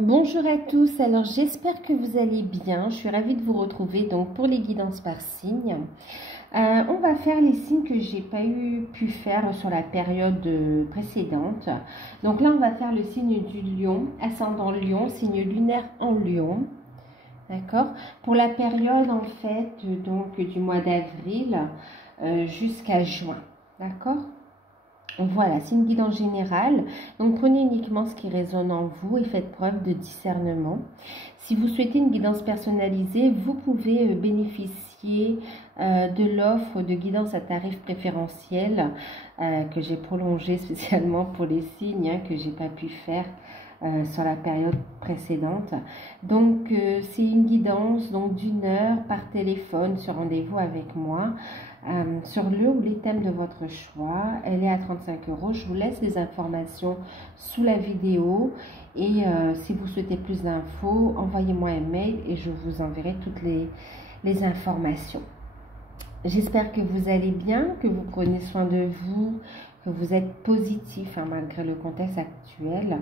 Bonjour à tous, alors j'espère que vous allez bien, je suis ravie de vous retrouver donc pour les guidances par signe. On va faire les signes que j'ai pas pu faire sur la période précédente. Donc là on va faire le signe du lion, ascendant lion, signe lunaire en lion. D'accord? Pour la période en fait donc du mois d'avril jusqu'à juin. D'accord? Voilà, c'est une guidance générale. Donc, prenez uniquement ce qui résonne en vous et faites preuve de discernement. Si vous souhaitez une guidance personnalisée, vous pouvez bénéficier de l'offre de guidance à tarif préférentiel que j'ai prolongée spécialement pour les signes que j'ai pas pu faire sur la période précédente. Donc, c'est une guidance d'une heure par téléphone sur rendez-vous avec moi. Sur le ou les thèmes de votre choix. Elle est à 35 €. Je vous laisse les informations sous la vidéo et si vous souhaitez plus d'infos, envoyez-moi un mail et je vous enverrai toutes les informations. J'espère que vous allez bien, que vous prenez soin de vous, que vous êtes positif malgré le contexte actuel.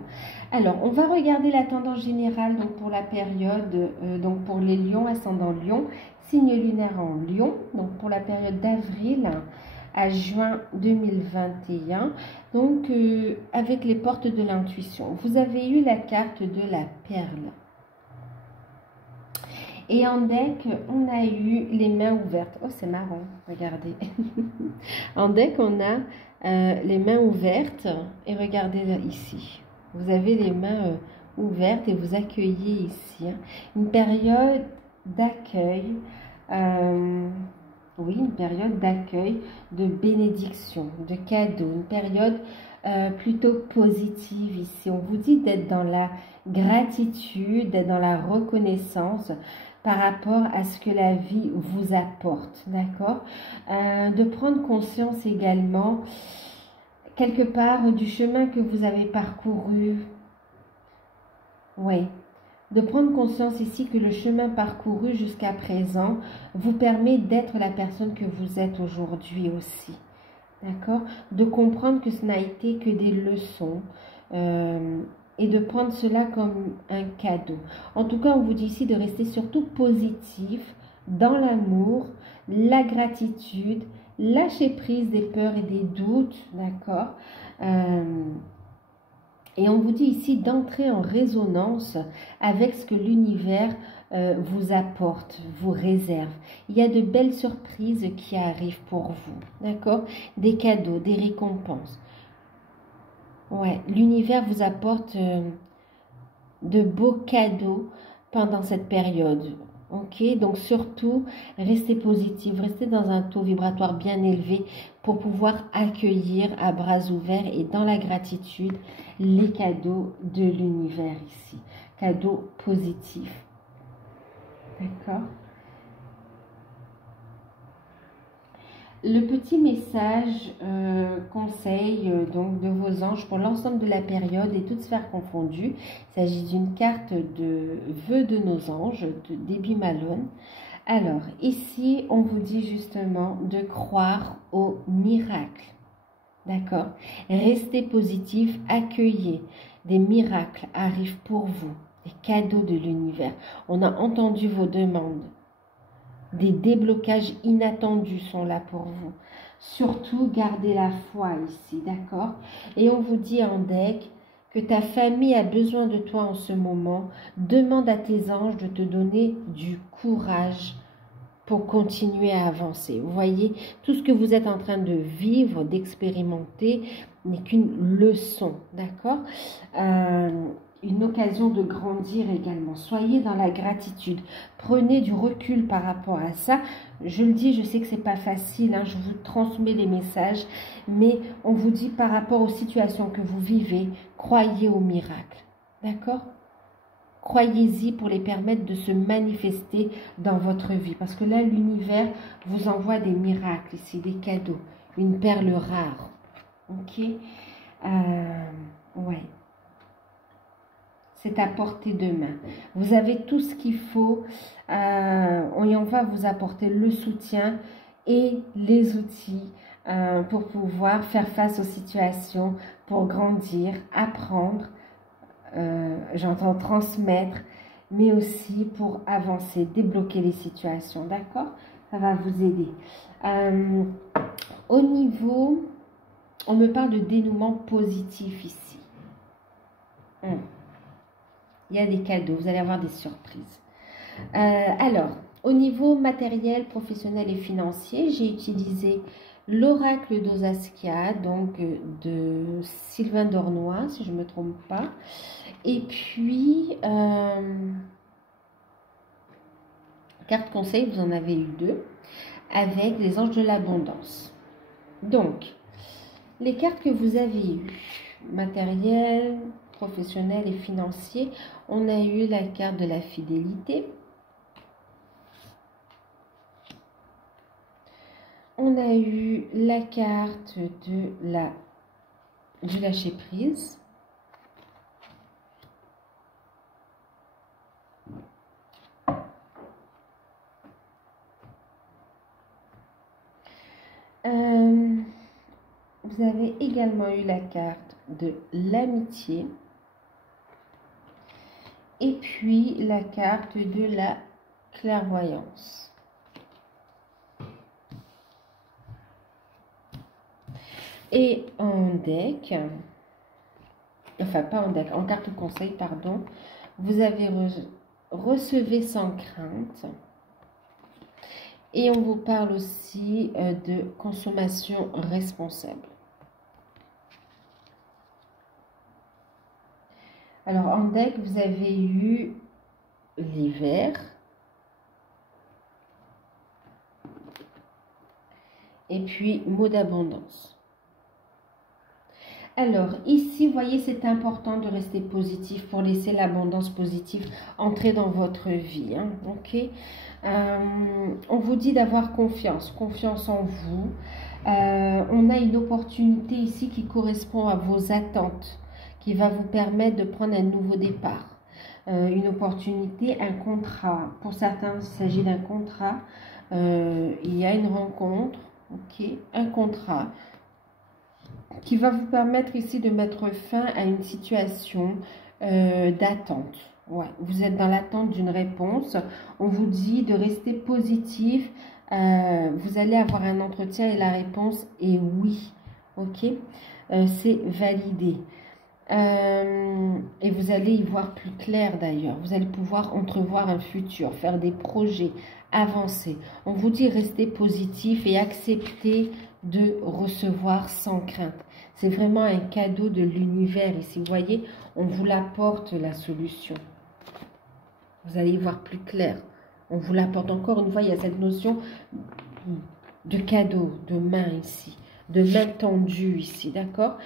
Alors, on va regarder la tendance générale donc pour la période, donc pour les lions, ascendant lion, signe lunaire en lion, donc pour la période d'avril à juin 2021, donc avec les portes de l'intuition. Vous avez eu la carte de la perle. Et en deck, on a eu les mains ouvertes. Oh, c'est marrant, regardez. En deck, on a les mains ouvertes. Et regardez là, ici. Vous avez les mains ouvertes et vous accueillez ici. Une période d'accueil. Oui, une période d'accueil, de bénédiction, de cadeau. Une période plutôt positive ici. On vous dit d'être dans la gratitude, d'être dans la reconnaissance par rapport à ce que la vie vous apporte, d'accord? De prendre conscience également, quelque part, du chemin que vous avez parcouru. Oui, de prendre conscience ici que le chemin parcouru jusqu'à présent vous permet d'être la personne que vous êtes aujourd'hui aussi, d'accord? De comprendre que ce n'a été que des leçons, et de prendre cela comme un cadeau. En tout cas, on vous dit ici de rester surtout positif dans l'amour, la gratitude, lâcher prise des peurs et des doutes, d'accord? Et on vous dit ici d'entrer en résonance avec ce que l'univers vous apporte, vous réserve. Il y a de belles surprises qui arrivent pour vous, d'accord? Des cadeaux, des récompenses. Ouais, l'univers vous apporte de beaux cadeaux pendant cette période. Ok, donc surtout, restez positif, restez dans un taux vibratoire bien élevé pour pouvoir accueillir à bras ouverts et dans la gratitude les cadeaux de l'univers ici. Cadeaux positifs. D'accord? Le petit message conseil donc de vos anges pour l'ensemble de la période et toutes sphères confondues. Il s'agit d'une carte de vœux de nos anges, de Debbie Malone. Alors, ici, on vous dit justement de croire au miracle. D'accord? Restez positif, accueillez. Des miracles arrivent pour vous, des cadeaux de l'univers. On a entendu vos demandes. Des déblocages inattendus sont là pour vous. Surtout, gardez la foi ici, d'accord? Et on vous dit en deck que ta famille a besoin de toi en ce moment. Demande à tes anges de te donner du courage pour continuer à avancer. Vous voyez, tout ce que vous êtes en train de vivre, d'expérimenter, n'est qu'une leçon, d'accord? Une occasion de grandir également. Soyez dans la gratitude. Prenez du recul par rapport à ça. Je le dis, je sais que c'est pas facile, je vous transmets les messages, mais on vous dit par rapport aux situations que vous vivez, croyez au miracle. D'accord? Croyez-y pour les permettre de se manifester dans votre vie. Parce que là, l'univers vous envoie des miracles ici, des cadeaux. Une perle rare. Ok? Ouais. C'est à portée de main. Vous avez tout ce qu'il faut. On va vous apporter le soutien et les outils pour pouvoir faire face aux situations, pour grandir, apprendre, j'entends transmettre, mais aussi pour avancer, débloquer les situations, d'accord? Ça va vous aider. Au niveau, on me parle de dénouement positif ici. Il y a des cadeaux, vous allez avoir des surprises. Alors, au niveau matériel, professionnel et financier, j'ai utilisé l'oracle d'Osaskia, donc de Sylvain Dornois, si je ne me trompe pas. Et puis, carte conseil, vous en avez eu 2, avec les anges de l'abondance. Donc, les cartes que vous avez eues, matériel, professionnel et financier, on a eu la carte de la fidélité. On a eu la carte du lâcher prise. Vous avez également eu la carte de l'amitié. Et puis la carte de la clairvoyance. Et en deck, enfin pas en deck, en carte conseil, pardon, vous avez recevez sans crainte. Et on vous parle aussi de consommation responsable. Alors en deck, vous avez eu l'hiver. Et puis mot d'abondance. Alors, ici, vous voyez, c'est important de rester positif pour laisser l'abondance positive entrer dans votre vie. Hein, ok, on vous dit d'avoir confiance en vous. On a une opportunité ici qui correspond à vos attentes, qui va vous permettre de prendre un nouveau départ. Une opportunité, un contrat. Pour certains, il s'agit d'un contrat. Il y a une rencontre, ok, un contrat qui va vous permettre ici de mettre fin à une situation d'attente. Ouais, vous êtes dans l'attente d'une réponse. On vous dit de rester positif. Vous allez avoir un entretien et la réponse est oui. Ok, c'est validé. Et vous allez y voir plus clair d'ailleurs. Vous allez pouvoir entrevoir un futur, faire des projets, avancer. On vous dit rester positif et accepter de recevoir sans crainte. C'est vraiment un cadeau de l'univers ici. Vous voyez, on vous l'apporte la solution. Vous allez y voir plus clair. On vous l'apporte encore une fois. Il y a cette notion de cadeau, de main ici, de main tendue ici, d'accord?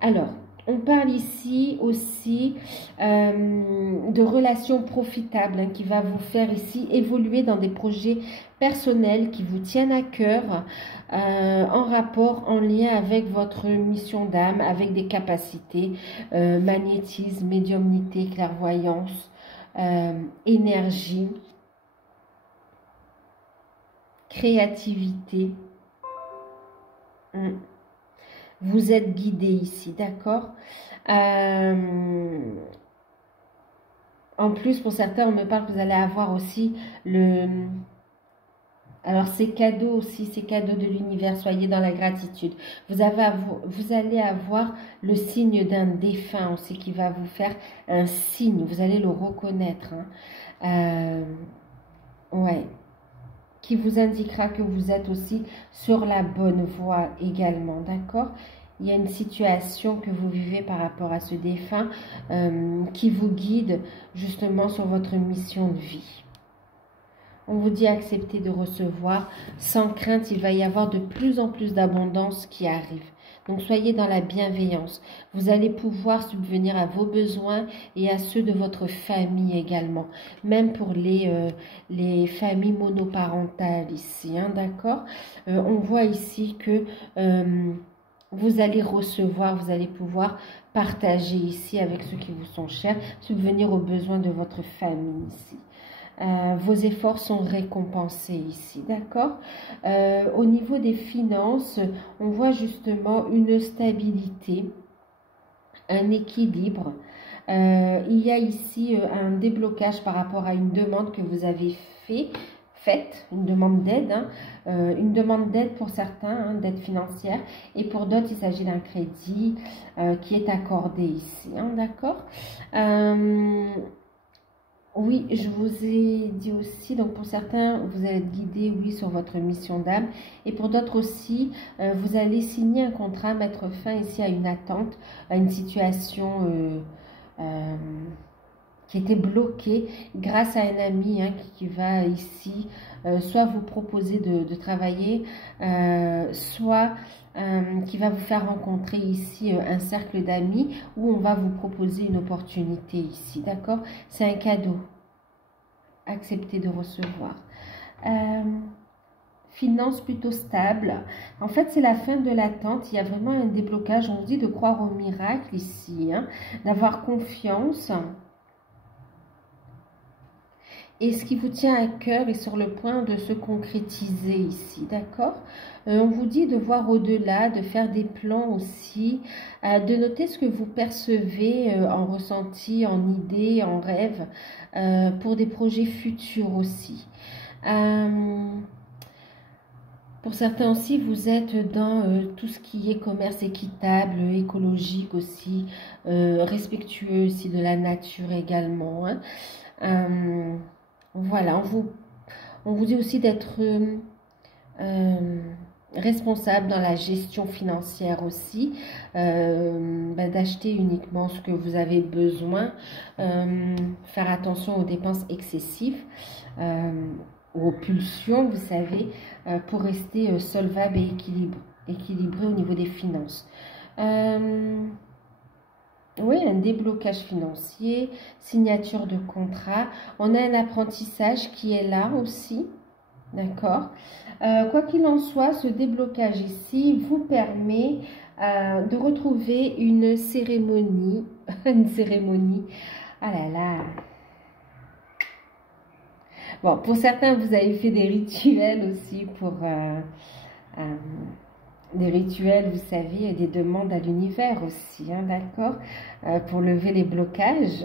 Alors, on parle ici aussi de relations profitables hein, qui va vous faire ici évoluer dans des projets personnels qui vous tiennent à cœur en rapport, en lien avec votre mission d'âme, avec des capacités, magnétisme, médiumnité, clairvoyance, énergie, créativité. Vous êtes guidé ici, d'accord? En plus, pour certains, on me parle que vous allez avoir aussi le... Alors, ces cadeaux aussi, ces cadeaux de l'univers, soyez dans la gratitude. Vous allez avoir le signe d'un défunt aussi qui va vous faire un signe. Vous allez le reconnaître. Hein. Ouais. Qui vous indiquera que vous êtes aussi sur la bonne voie également, d'accord? Il y a une situation que vous vivez par rapport à ce défunt qui vous guide justement sur votre mission de vie. On vous dit accepter de recevoir. Sans crainte, il va y avoir de plus en plus d'abondance qui arrive. Donc, soyez dans la bienveillance. Vous allez pouvoir subvenir à vos besoins et à ceux de votre famille également. Même pour les familles monoparentales ici, hein, d'accord? On voit ici que vous allez recevoir, vous allez pouvoir partager ici avec ceux qui vous sont chers, subvenir aux besoins de votre famille ici. Vos efforts sont récompensés ici, d'accord? Au niveau des finances, on voit justement une stabilité, un équilibre. Il y a ici un déblocage par rapport à une demande que vous avez faite, une demande d'aide, hein, une demande d'aide pour certains, hein, d'aide financière, et pour d'autres, il s'agit d'un crédit qui est accordé ici, hein, d'accord. Oui, je vous ai dit aussi, donc pour certains, vous allez être guidé, oui, sur votre mission d'âme. Et pour d'autres aussi, vous allez signer un contrat, mettre fin ici à une attente, à une situation euh, qui était bloquée grâce à un ami, hein, qui va ici soit vous proposer de travailler, soit qui va vous faire rencontrer ici un cercle d'amis où on va vous proposer une opportunité ici, d'accord? C'est un cadeau. Acceptez de recevoir. Finances plutôt stables. En fait, c'est la fin de l'attente. Il y a vraiment un déblocage. On vous dit de croire au miracle ici, hein, d'avoir confiance. Et ce qui vous tient à cœur est sur le point de se concrétiser ici, d'accord? On vous dit de voir au-delà, de faire des plans aussi, de noter ce que vous percevez en ressenti, en idée, en rêve, pour des projets futurs aussi. Pour certains aussi, vous êtes dans tout ce qui est commerce équitable, écologique aussi, respectueux aussi de la nature également, hein. Voilà, on vous dit aussi d'être responsable dans la gestion financière aussi, d'acheter uniquement ce que vous avez besoin, faire attention aux dépenses excessives, aux pulsions, vous savez, pour rester solvable et équilibré au niveau des finances. Oui, un déblocage financier, signature de contrat. On a un apprentissage qui est là aussi, d'accord. Quoi qu'il en soit, ce déblocage ici vous permet de retrouver une cérémonie, une cérémonie. Ah là là. Bon, pour certains, vous avez fait des rituels aussi pour des rituels, vous savez, des demandes à l'univers aussi, hein, d'accord, pour lever les blocages.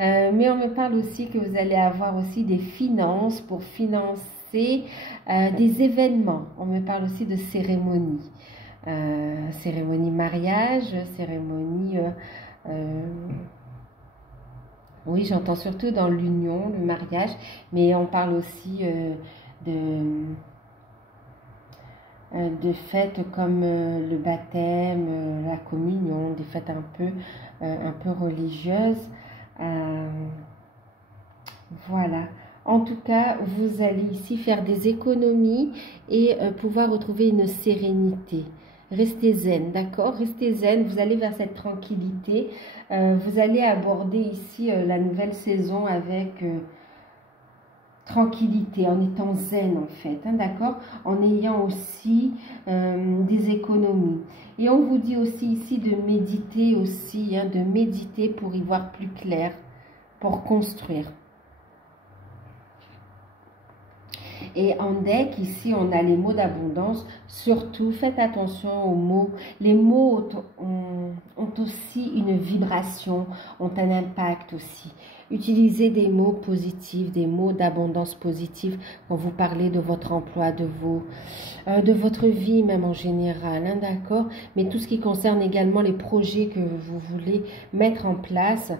Mais on me parle aussi que vous allez avoir aussi des finances pour financer des événements. On me parle aussi de cérémonies. Cérémonie mariage, cérémonie... oui, j'entends surtout dans l'union, le mariage, mais on parle aussi de fêtes comme le baptême, la communion, des fêtes un peu religieuses. Voilà. En tout cas, vous allez ici faire des économies et pouvoir retrouver une sérénité. Restez zen, d'accord? Restez zen, vous allez vers cette tranquillité. Vous allez aborder ici la nouvelle saison avec... tranquillité, en étant zen en fait, hein, d'accord, en ayant aussi des économies. Et on vous dit aussi ici de méditer aussi, hein, de méditer pour y voir plus clair, pour construire. Et en deck, ici, on a les mots d'abondance. Surtout, faites attention aux mots. Les mots ont aussi une vibration, ont un impact aussi. Utilisez des mots positifs, des mots d'abondance positive quand vous parlez de votre emploi, de votre vie même en général, hein, d'accord? Mais tout ce qui concerne également les projets que vous voulez mettre en place,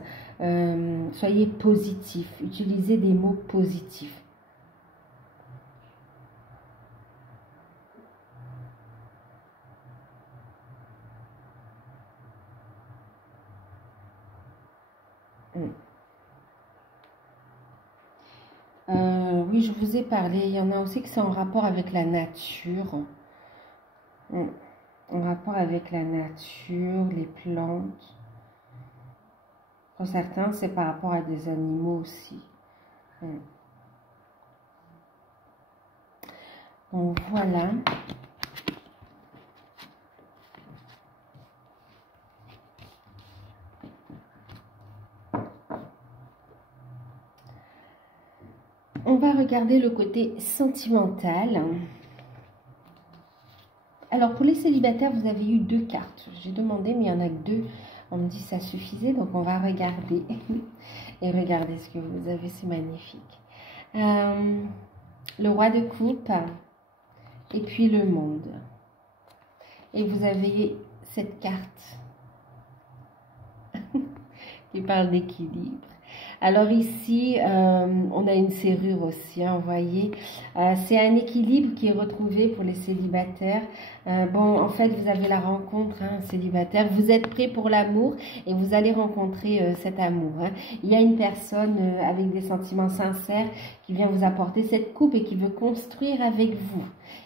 soyez positifs. Utilisez des mots positifs. Oui, je vous ai parlé. Il y en a aussi qui sont en rapport avec la nature. En rapport avec la nature, les plantes. Pour certains, c'est par rapport à des animaux aussi. Donc voilà. On va regarder le côté sentimental. Alors, pour les célibataires, vous avez eu deux cartes. J'ai demandé, mais il n'y en a que deux. On me dit que ça suffisait, donc on va regarder. Et regardez ce que vous avez, c'est magnifique. Le roi de coupe et puis le monde. Et vous avez cette carte qui parle d'équilibre. Alors ici, on a une serrure aussi, hein, vous voyez. C'est un équilibre qui est retrouvé pour les célibataires. Bon, en fait, vous avez la rencontre, hein, célibataire. Vous êtes prêt pour l'amour et vous allez rencontrer cet amour. Hein. Il y a une personne avec des sentiments sincères qui vient vous apporter cette coupe et qui veut construire avec vous.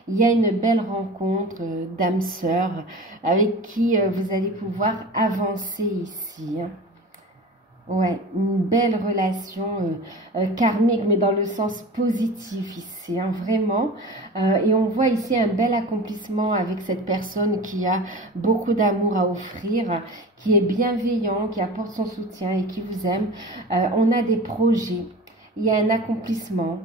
Il y a une belle rencontre d'âme sœur avec qui vous allez pouvoir avancer ici. Hein. Ouais, une belle relation karmique, mais dans le sens positif ici, hein, vraiment. Et on voit ici un bel accomplissement avec cette personne qui a beaucoup d'amour à offrir, qui est bienveillant, qui apporte son soutien et qui vous aime. On a des projets, il y a un accomplissement,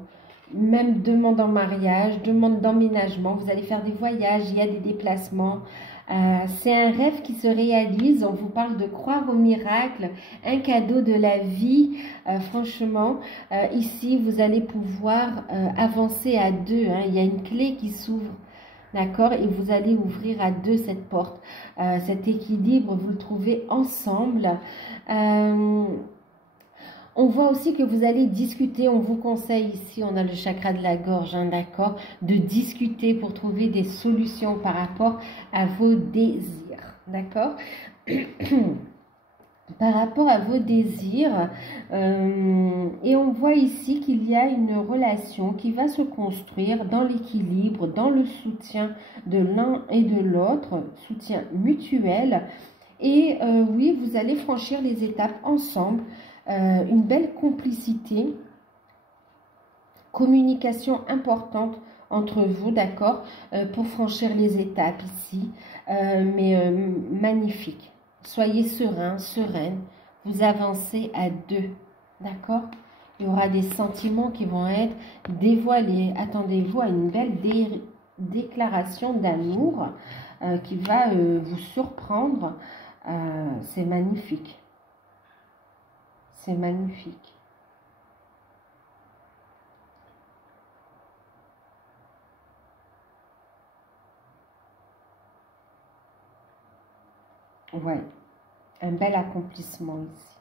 même demande en mariage, demande d'emménagement. Vous allez faire des voyages, il y a des déplacements. C'est un rêve qui se réalise, on vous parle de croire au miracle, un cadeau de la vie. Franchement, ici, vous allez pouvoir avancer à deux. Hein. Il y a une clé qui s'ouvre, d'accord? Et vous allez ouvrir à deux cette porte. Cet équilibre, vous le trouvez ensemble. On voit aussi que vous allez discuter, on vous conseille ici, on a le chakra de la gorge, hein, d'accord, de discuter pour trouver des solutions par rapport à vos désirs, d'accord. Par rapport à vos désirs, et on voit ici qu'il y a une relation qui va se construire dans l'équilibre, dans le soutien de l'un et de l'autre, soutien mutuel, et oui, vous allez franchir les étapes ensemble. Une belle complicité, communication importante entre vous, d'accord, pour franchir les étapes ici, mais magnifique. Soyez serein, sereine, vous avancez à deux, d'accord. Il y aura des sentiments qui vont être dévoilés. Attendez-vous à une belle déclaration d'amour qui va vous surprendre. C'est magnifique. C'est magnifique. Ouais, un bel accomplissement ici.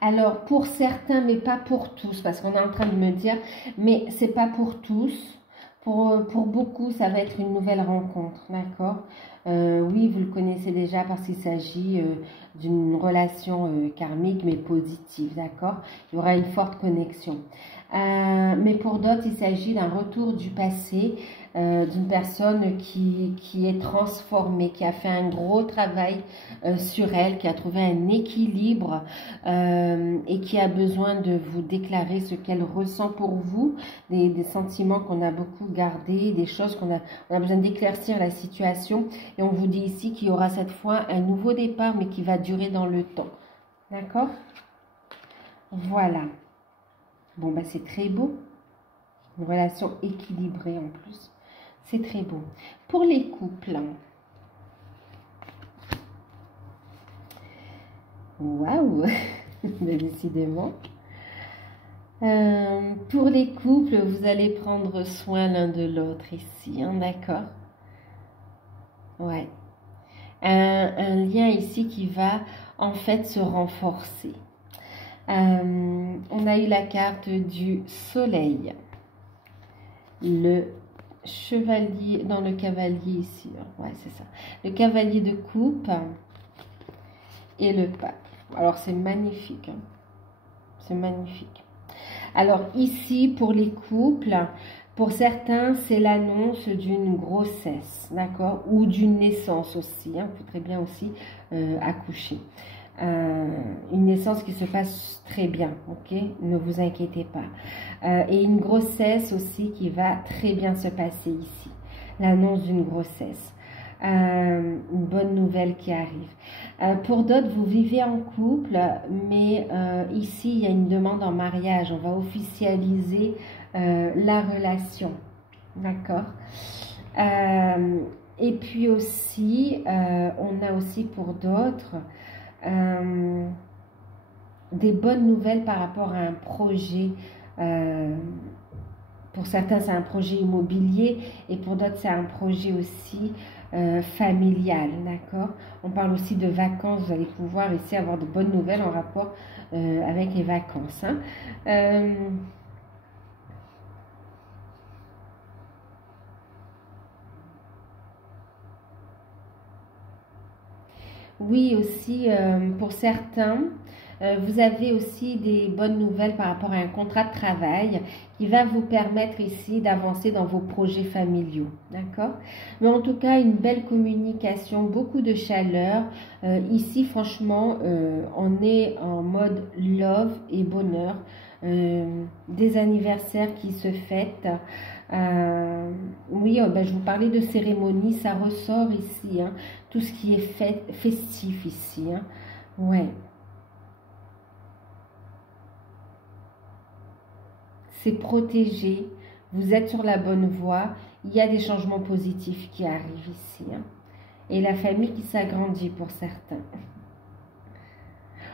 Alors, pour certains, mais pas pour tous, parce qu'on est en train de me dire, mais c'est pas pour tous. Pour beaucoup, ça va être une nouvelle rencontre, d'accord? Oui, vous le connaissez déjà parce qu'il s'agit d'une relation karmique, mais positive, d'accord? Il y aura une forte connexion. Mais pour d'autres, il s'agit d'un retour du passé, d'une personne qui est transformée, qui a fait un gros travail sur elle, qui a trouvé un équilibre et qui a besoin de vous déclarer ce qu'elle ressent pour vous, des sentiments qu'on a beaucoup gardés, des choses on a besoin d'éclaircir la situation. Et on vous dit ici qu'il y aura cette fois un nouveau départ, mais qui va durer dans le temps. D'accord? Voilà. Bon, bah c'est très beau. Une relation équilibrée en plus. C'est très beau. Pour les couples. Waouh! Décidément. Pour les couples, vous allez prendre soin l'un de l'autre ici. Hein, d'accord? Ouais. Un lien ici qui va en fait se renforcer. On a eu la carte du soleil, le chevalier, dans le cavalier ici, ouais c'est ça, le cavalier de coupe et le pape. Alors c'est magnifique, hein. C'est magnifique. Alors ici pour les couples, pour certains c'est l'annonce d'une grossesse, d'accord, ou d'une naissance aussi, hein. Vous pouvez très bien aussi accoucher. Une naissance qui se passe très bien, ok, ne vous inquiétez pas, et une grossesse aussi qui va très bien se passer ici, l'annonce d'une grossesse, une bonne nouvelle qui arrive. Pour d'autres, vous vivez en couple, mais ici il y a une demande en mariage, on va officialiser la relation, d'accord. Et puis aussi, on a aussi pour d'autres des bonnes nouvelles par rapport à un projet. Pour certains, c'est un projet immobilier et pour d'autres, c'est un projet aussi familial, d'accord? On parle aussi de vacances. Vous allez pouvoir ici avoir de bonnes nouvelles en rapport avec les vacances, hein. Oui, aussi, pour certains, vous avez aussi des bonnes nouvelles par rapport à un contrat de travail qui va vous permettre ici d'avancer dans vos projets familiaux, d'accord? Mais en tout cas, une belle communication, beaucoup de chaleur. Ici, franchement, on est en mode love et bonheur. Des anniversaires qui se fêtent. Oui, ben, je vous parlais de cérémonie, ça ressort ici, hein, tout ce qui est festif ici, hein. Ouais, c'est protégé, vous êtes sur la bonne voie, il y a des changements positifs qui arrivent ici, hein. Et la famille qui s'agrandit pour certains.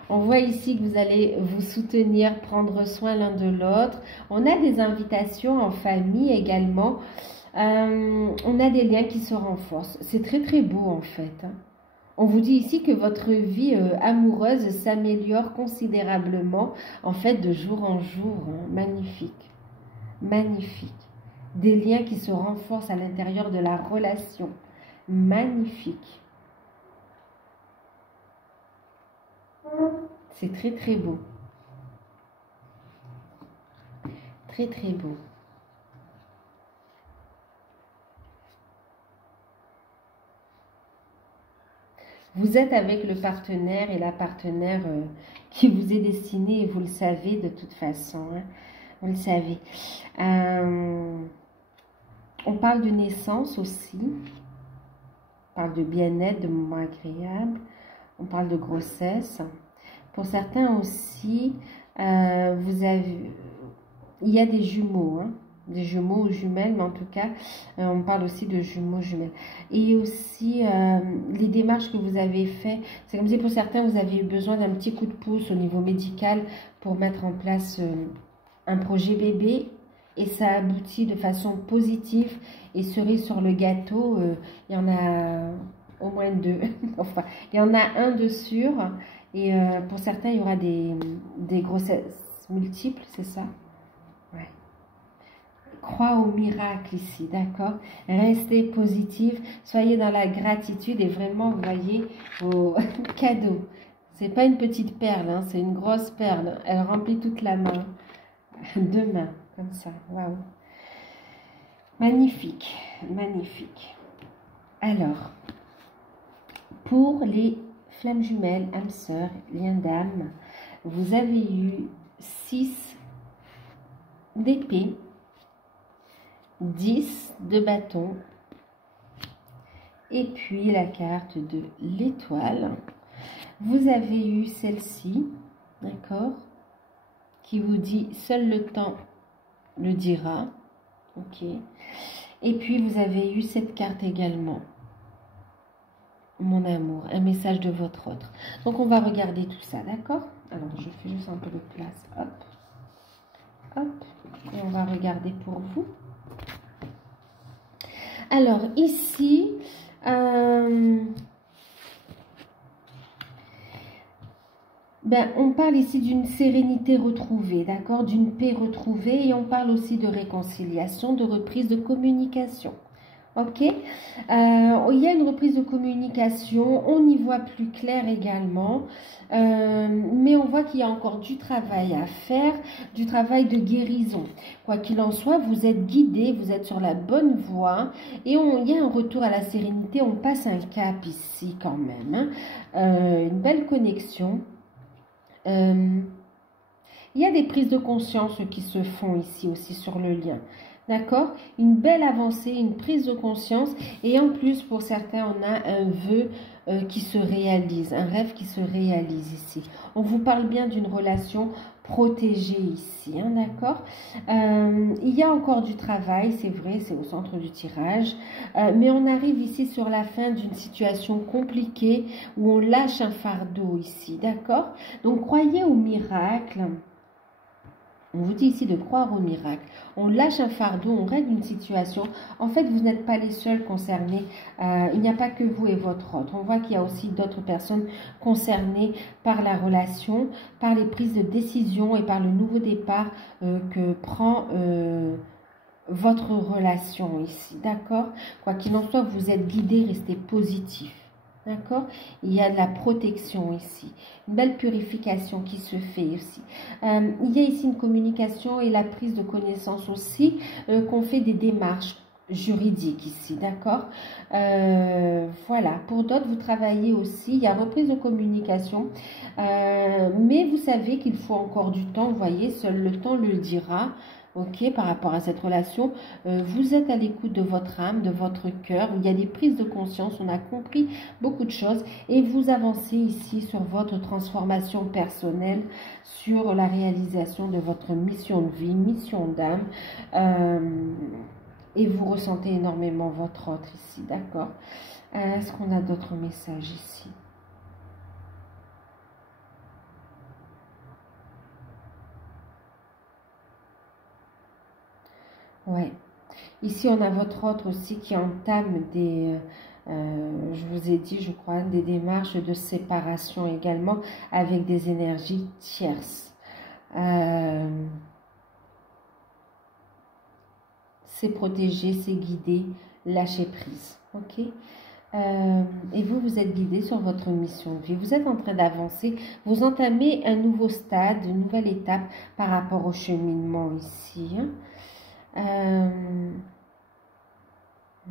On voit ici que vous allez vous soutenir, prendre soin l'un de l'autre. On a des invitations en famille également. On a des liens qui se renforcent. C'est très très beau en fait, hein. On vous dit ici que votre vie amoureuse s'améliore considérablement, en fait, de jour en jour, hein. Magnifique, magnifique. Des liens qui se renforcent à l'intérieur de la relation. Magnifique. C'est très très beau. Très très beau. Vous êtes avec le partenaire et la partenaire qui vous est destinée et vous le savez de toute façon, hein. Vous le savez. On parle de naissance aussi. On parle de bien-être, de moments agréables. On parle de grossesse. Pour certains aussi, il y a des jumeaux, hein, des jumeaux ou jumelles, mais en tout cas, on parle aussi de jumeaux, jumelles. Et aussi, les démarches que vous avez faites, c'est comme si pour certains, vous avez eu besoin d'un petit coup de pouce au niveau médical pour mettre en place un projet bébé. Et ça aboutit de façon positive. Et cerise sur le gâteau, il y en a au moins deux. Enfin, il y en a un de sûr. Et pour certains, il y aura des grossesses multiples, c'est ça? Ouais. Crois au miracle ici, d'accord? Restez positif, soyez dans la gratitude et vraiment, vous voyez, vos cadeaux. C'est pas une petite perle, hein, c'est une grosse perle. Elle remplit toute la main. Deux mains, comme ça. Waouh! Magnifique, magnifique. Alors, pour les flammes jumelles, âmes sœurs, liens d'âme, vous avez eu 6 d'épée, 10 de bâton, et puis la carte de l'étoile. Vous avez eu celle-ci, d'accord, qui vous dit seul le temps le dira, ok. Et puis vous avez eu cette carte également, mon amour, un message de votre autre. Donc on va regarder tout ça, d'accord? Alors je fais juste un peu de place, hop, hop, et on va regarder pour vous. Alors ici, on parle ici d'une sérénité retrouvée, d'accord, d'une paix retrouvée, et on parle aussi de réconciliation, de reprise de communication. Ok, il y a une reprise de communication, on y voit plus clair également, mais on voit qu'il y a encore du travail à faire, du travail de guérison. Quoi qu'il en soit, vous êtes guidé, vous êtes sur la bonne voie, et il y a un retour à la sérénité, on passe un cap ici quand même, hein. Une belle connexion. Il y a des prises de conscience qui se font ici aussi sur le lien. D'accord? Une belle avancée, une prise de conscience. Et en plus, pour certains, on a un vœu qui se réalise, un rêve qui se réalise ici. On vous parle bien d'une relation protégée ici, hein, d'accord. Il y a encore du travail, c'est vrai, c'est au centre du tirage, mais on arrive ici sur la fin d'une situation compliquée où on lâche un fardeau ici, d'accord. Donc croyez au miracle. On vous dit ici de croire au miracle. On lâche un fardeau, on règle une situation. En fait, vous n'êtes pas les seuls concernés. Il n'y a pas que vous et votre autre. On voit qu'il y a aussi d'autres personnes concernées par la relation, par les prises de décision et par le nouveau départ que prend votre relation ici. D'accord? Quoi qu'il en soit, vous êtes guidé, restez positif. D'accord? Il y a de la protection ici. Une belle purification qui se fait aussi. Il y a ici une communication et la prise de connaissance aussi, qu'on fait des démarches juridiques ici. D'accord? Voilà. Pour d'autres, vous travaillez aussi. Il y a reprise de communication. Mais vous savez qu'il faut encore du temps. Vous voyez, seul le temps le dira. Ok, par rapport à cette relation, vous êtes à l'écoute de votre âme, de votre cœur. Il y a des prises de conscience, on a compris beaucoup de choses et vous avancez ici sur votre transformation personnelle, sur la réalisation de votre mission de vie, mission d'âme. Et vous ressentez énormément votre autre ici, d'accord? Est-ce qu'on a d'autres messages ici? Ouais. Ici, on a votre autre aussi qui entame des, je vous ai dit, je crois, des démarches de séparation également avec des énergies tierces. C'est protéger, c'est guider, lâcher prise. Ok? Et vous, vous êtes guidé sur votre mission de vie. Vous êtes en train d'avancer. Vous entamez un nouveau stade, une nouvelle étape par rapport au cheminement ici. Hein.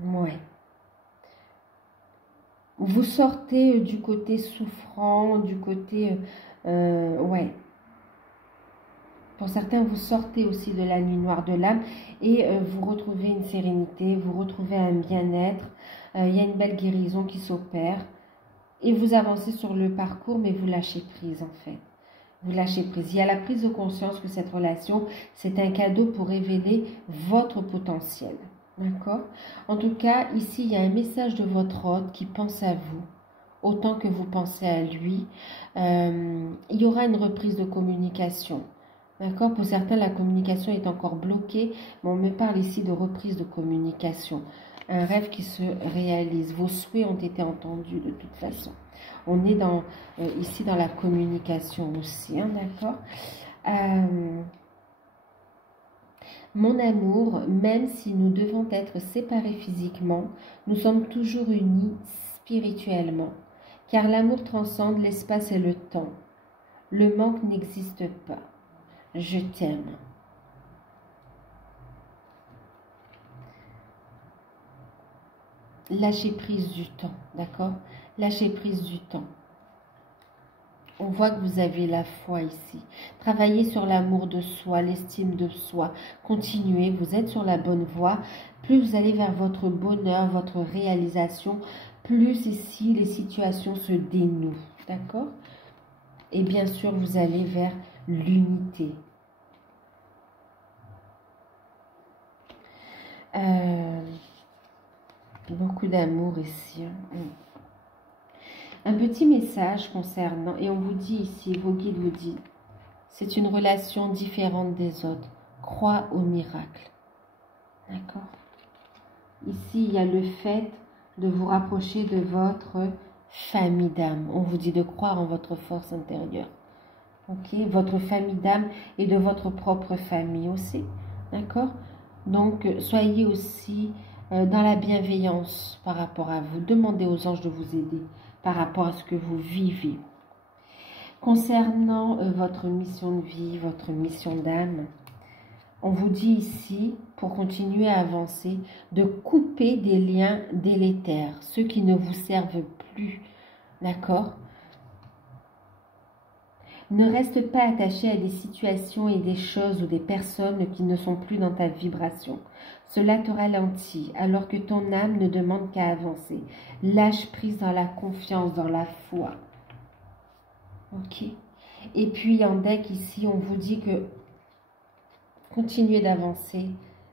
Ouais. Vous sortez du côté souffrant, du côté... ouais. Pour certains, vous sortez aussi de la nuit noire de l'âme et vous retrouvez une sérénité, vous retrouvez un bien-être. Il y a une belle guérison qui s'opère. Et vous avancez sur le parcours, mais vous lâchez prise en fait. Vous lâchez prise. Il y a la prise de conscience que cette relation, c'est un cadeau pour révéler votre potentiel. D'accord? En tout cas, ici, il y a un message de votre hôte qui pense à vous, autant que vous pensez à lui. Il y aura une reprise de communication. D'accord? Pour certains, la communication est encore bloquée, mais on me parle ici de reprise de communication. Un rêve qui se réalise. Vos souhaits ont été entendus de toute façon. On est ici dans la communication aussi, hein, d'accord? Mon amour, même si nous devons être séparés physiquement, nous sommes toujours unis spirituellement, car l'amour transcende l'espace et le temps. Le manque n'existe pas. Je t'aime. Lâchez prise du temps, d'accord? Lâchez prise du temps. On voit que vous avez la foi ici. Travaillez sur l'amour de soi, l'estime de soi. Continuez, vous êtes sur la bonne voie. Plus vous allez vers votre bonheur, votre réalisation, plus ici les situations se dénouent, d'accord? Et bien sûr, vous allez vers l'unité. Beaucoup d'amour ici. Un petit message concernant, et on vous dit ici, vos guides vous disent, c'est une relation différente des autres. Crois au miracle. D'accord? Ici, il y a le fait de vous rapprocher de votre famille d'âme. On vous dit de croire en votre force intérieure. Ok? Votre famille d'âme et de votre propre famille aussi. D'accord? Donc, soyez aussi dans la bienveillance par rapport à vous. Demandez aux anges de vous aider par rapport à ce que vous vivez. Concernant votre mission de vie, votre mission d'âme, on vous dit ici, pour continuer à avancer, de couper des liens délétères, ceux qui ne vous servent plus. D'accord? Ne reste pas attaché à des situations et des choses ou des personnes qui ne sont plus dans ta vibration. Cela te ralentit alors que ton âme ne demande qu'à avancer. Lâche prise dans la confiance, dans la foi. Ok. Et puis en deck ici, on vous dit que continuez d'avancer.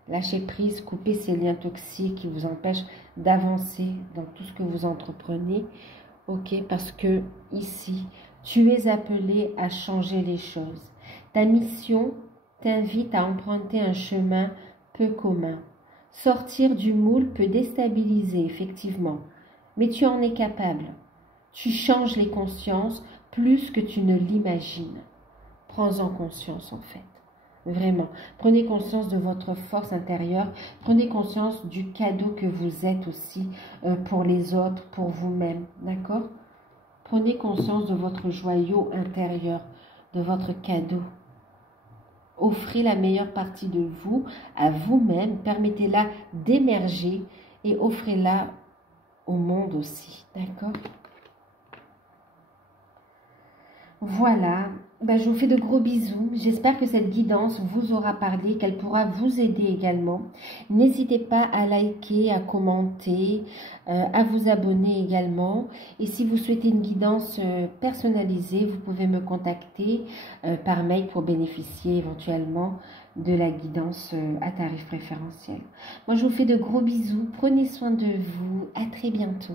Lâchez prise, coupez ces liens toxiques qui vous empêchent d'avancer dans tout ce que vous entreprenez. Ok, parce que ici, tu es appelé à changer les choses. Ta mission t'invite à emprunter un chemin peu commun. Sortir du moule peut déstabiliser, effectivement, mais tu en es capable. Tu changes les consciences plus que tu ne l'imagines. Prends-en conscience, en fait. Vraiment, prenez conscience de votre force intérieure, prenez conscience du cadeau que vous êtes aussi pour les autres, pour vous-même, d'accord? Prenez conscience de votre joyau intérieur, de votre cadeau. Offrez la meilleure partie de vous à vous-même, permettez-la d'émerger et offrez-la au monde aussi, d'accord? Voilà, je vous fais de gros bisous. J'espère que cette guidance vous aura parlé, qu'elle pourra vous aider également. N'hésitez pas à liker, à commenter, à vous abonner également. Et si vous souhaitez une guidance personnalisée, vous pouvez me contacter par mail pour bénéficier éventuellement de la guidance à tarif préférentiel. Moi, je vous fais de gros bisous. Prenez soin de vous. À très bientôt.